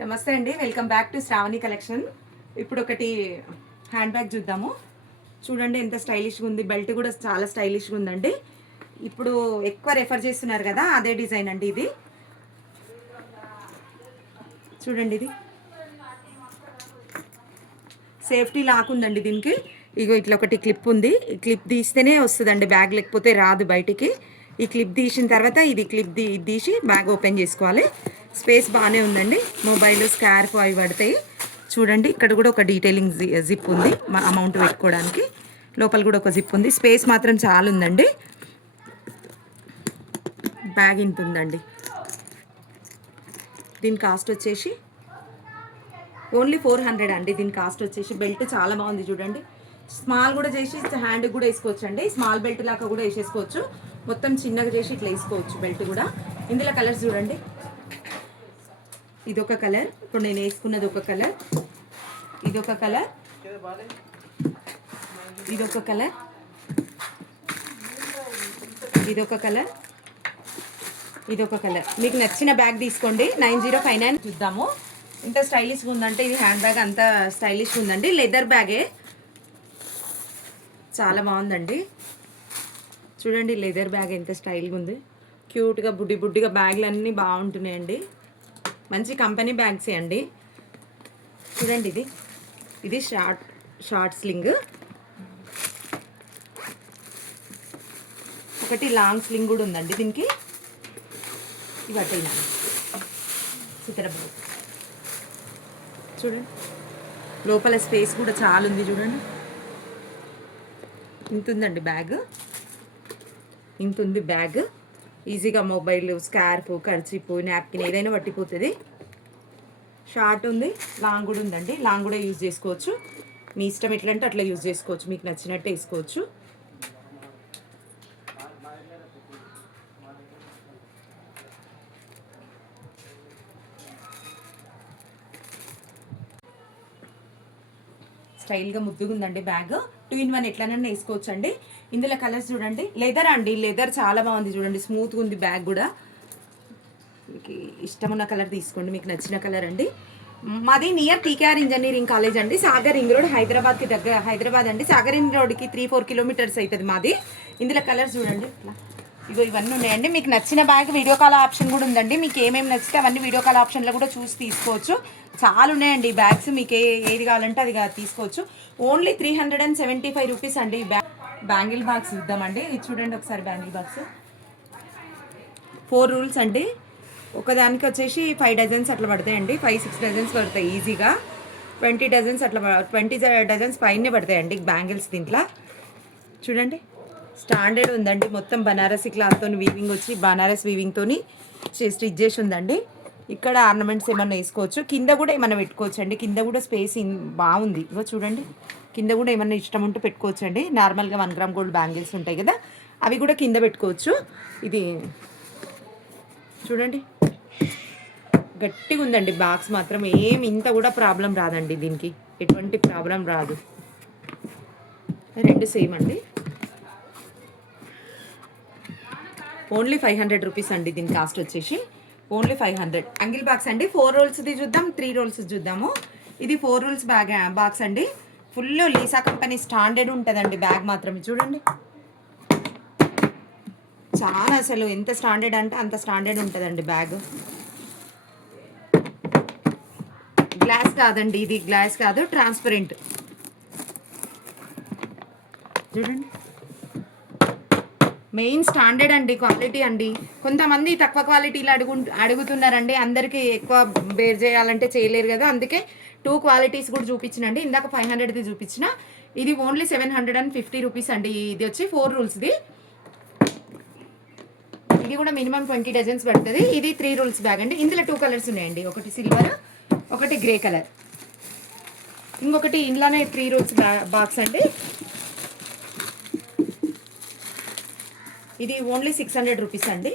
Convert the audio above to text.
నమస్తే అండి, welcome back to Sravani collection. ఇప్పుడు ఒకటి హ్యాండ్ బ్యాగ్ చూద్దాము. చూడండి ఎంత స్టైలిష్గా ఉంది. బెల్ట్ కూడా చాలా స్టైలిష్గా ఉందండి. ఇప్పుడు ఎక్కువ రెఫర్ చేస్తున్నారు కదా, అదే డిజైన్ అండి. ఇది చూడండి, ఇది సేఫ్టీ లాక్ ఉందండి దీనికి. ఇగో ఇట్లా ఒకటి క్లిప్ ఉంది. ఈ క్లిప్ తీస్తేనే వస్తుందండి బ్యాగ్, లేకపోతే రాదు బయటికి. ఈ క్లిప్ తీసిన తర్వాత ఇది క్లిప్ తీసి బ్యాగ్ ఓపెన్ చేసుకోవాలి. స్పేస్ బాగానే ఉందండి. మొబైల్, స్కార్ఫ్ అవి పడతాయి. చూడండి, ఇక్కడ కూడా ఒక డీటెయిలింగ్ జిప్ ఉంది అమౌంట్ పెట్టుకోవడానికి. లోపల కూడా ఒక జిప్ ఉంది. స్పేస్ మాత్రం చాలా ఉందండి. బ్యాగ్ ఇంత ఉందండి. దీని కాస్ట్ వచ్చేసి ఓన్లీ 400 అండి. దీని కాస్ట్ వచ్చేసి. బెల్ట్ చాలా బాగుంది చూడండి. స్మాల్ కూడా చేసి హ్యాండ్ కూడా వేసుకోవచ్చు అండి. స్మాల్ బెల్ట్ లాగా కూడా వేసేసుకోవచ్చు. మొత్తం చిన్నగా చేసి ఇట్లా వేసుకోవచ్చు బెల్ట్ కూడా. ఇందులో కలర్స్ చూడండి. ఇదొక కలర్, ఇప్పుడు నేను వేసుకున్నది ఒక కలర్, ఇదొక కలర్, ఇదొక కలర్, ఇదొక కలర్, ఇదొక కలర్. మీకు నచ్చిన బ్యాగ్ తీసుకోండి. 9059 చూద్దాము. ఇంత స్టైలిష్గా ఉందంటే ఇది హ్యాండ్ బ్యాగ్ అంత స్టైలిష్గా ఉందండి. లెదర్ బ్యాగే, చాలా బాగుందండి. చూడండి లెదర్ బ్యాగ్ ఎంత స్టైల్గా ఉంది. క్యూట్గా బుడ్డిగా బ్యాగ్లు అన్నీ బాగుంటున్నాయండి. మంచి కంపెనీ బ్యాగ్సే అండి. చూడండి, ఇది షార్ట్ స్లింగ్, ఒకటి లాంగ్ స్లింగ్ కూడా ఉందండి దీనికి. ఇవి అట్టయినా చిత్రబాబు చూడండి. లోపల స్పేస్ కూడా చాలా ఉంది చూడండి. ఇంత ఉందండి బ్యాగ్, ఇంత ఉంది బ్యాగ్. ఈజీగా మొబైల్, స్కార్ఫ్, కర్చీపు, నాప్కిన్ ఏదైనా పట్టిపోతుంది. షార్ట్ ఉంది, లాంగ్ కూడా ఉందండి. లాంగ్ కూడా యూజ్ చేసుకోవచ్చు. మీ ఇష్టం ఎట్లంటే అట్లా యూజ్ చేసుకోవచ్చు. మీకు నచ్చినట్టు వేసుకోవచ్చు. స్టైల్గా ముద్దుగా ఉందండి బ్యాగ్. 2 in 1 ఎట్లనన్నా వేసుకోవచ్చు అండి. ఇందులో కలర్స్ చూడండి. లెదర్ అండి, లెదర్ చాలా బాగుంది చూడండి. స్మూత్గా ఉంది బ్యాగ్ కూడా. మీకు ఇష్టమున్న కలర్ తీసుకోండి, మీకు నచ్చిన కలర్ అండి. మాది నియర్ టీకేఆర్ ఇంజనీరింగ్ కాలేజ్ అండి, సాగర్ రింగ్ రోడ్, హైదరాబాద్కి దగ్గర. హైదరాబాద్ అండి, సాగర్ రింగ్ రోడ్కి 3-4 కిలోమీటర్స్ అవుతుంది మాది. ఇందులో కలర్స్ చూడండి. ఇగో ఇవన్నీ ఉన్నాయండి. మీకు నచ్చిన బ్యాగ్ వీడియో కాల్ ఆప్షన్ కూడా ఉందండి. మీకు ఏమేమి నచ్చితే అవన్నీ వీడియో కాల్ ఆప్షన్లో కూడా చూసి తీసుకోవచ్చు. చాలా ఉన్నాయండి బ్యాగ్స్. మీకు ఏది కావాలంటే అది తీసుకోవచ్చు. ఓన్లీ 375 రూపీస్ అండి. బ్యాంగిల్ బాక్స్ ఇద్దామండి. ఇది చూడండి ఒకసారి. బ్యాంగిల్ బాక్స్ 4 రూల్స్ అండి. ఒకదానికి వచ్చేసి 5 డజన్స్ అట్లా పడతాయండి. 5-6 డజన్స్ పడతాయి ఈజీగా. 20 డజన్స్ అట్లా 20 డజన్స్ పైనే పడతాయండి బ్యాంగిల్స్ దీంట్లో. చూడండి, స్టాండర్డ్ ఉందండి. మొత్తం బనారసి క్లాత్తో వీవింగ్ వచ్చి, బనారస్ వీవింగ్తో స్టిచ్ చేసి ఉందండి. ఇక్కడ ఆర్నమెంట్స్ ఏమన్నా వేసుకోవచ్చు. కింద కూడా ఏమన్నా పెట్టుకోవచ్చు అండి. కింద కూడా స్పేస్ బాగుంది. ఇగో చూడండి, కింద కూడా ఏమన్నా ఇష్టం ఉంటే పెట్టుకోవచ్చు అండి. నార్మల్గా 1 గ్రామ్ గోల్డ్ బ్యాంగిల్స్ ఉంటాయి కదా, అవి కూడా కింద పెట్టుకోవచ్చు. ఇది చూడండి, గట్టిగా ఉందండి బాక్స్ మాత్రం. ఇంత కూడా ప్రాబ్లం రాదండి దీనికి, ఎటువంటి ప్రాబ్లం రాదు. రెండు సేమ్ అండి. ఓన్లీ 500 రూపీస్ అండి దీని కాస్ట్ వచ్చేసి. ఓన్లీ 500. యాంగిల్ బాక్స్ అండి. 4 రోల్స్ది చూద్దాం, 3 రోల్స్ చూద్దాము. ఇది 4 రోల్స్ బాక్స్ అండి. ఫుల్ లీసా కంపెనీ స్టాండర్డ్ ఉంటుందండి బ్యాగ్ మాత్రం. చూడండి, చాలా అసలు ఎంత స్టాండర్డ్ అంటే అంత స్టాండర్డ్ ఉంటుందండి బ్యాగ్. గ్లాస్ కాదండి, ఇది గ్లాస్ కాదు, ట్రాన్స్పరెంట్. చూడండి, మెయిన్ స్టాండర్డ్ అండి, క్వాలిటీ అండి. కొంతమంది తక్కువ క్వాలిటీలు అడుగుతున్నారండి. అందరికీ ఎక్కువ బేర్ చేయాలంటే చేయలేరు కదా, అందుకే 2 క్వాలిటీస్ కూడా చూపించినండి. ఇందాక 500ది చూపించిన. ఇది ఓన్లీ 750 రూపీస్ అండి. ఇది వచ్చి 4 రూల్స్ది. ఇది కూడా మినిమం 20 డజన్స్ పడుతుంది. ఇది 3 రూల్స్ బ్యాగ్ అండి. ఇందులో 2 కలర్స్ ఉన్నాయండి. ఒకటి సిల్వర్, ఒకటి గ్రే కలర్. ఇంకొకటి ఇందులోనే 3 రూల్స్ బాక్స్ అండి. ఇది ఓన్లీ 600 రూపీస్ అండి.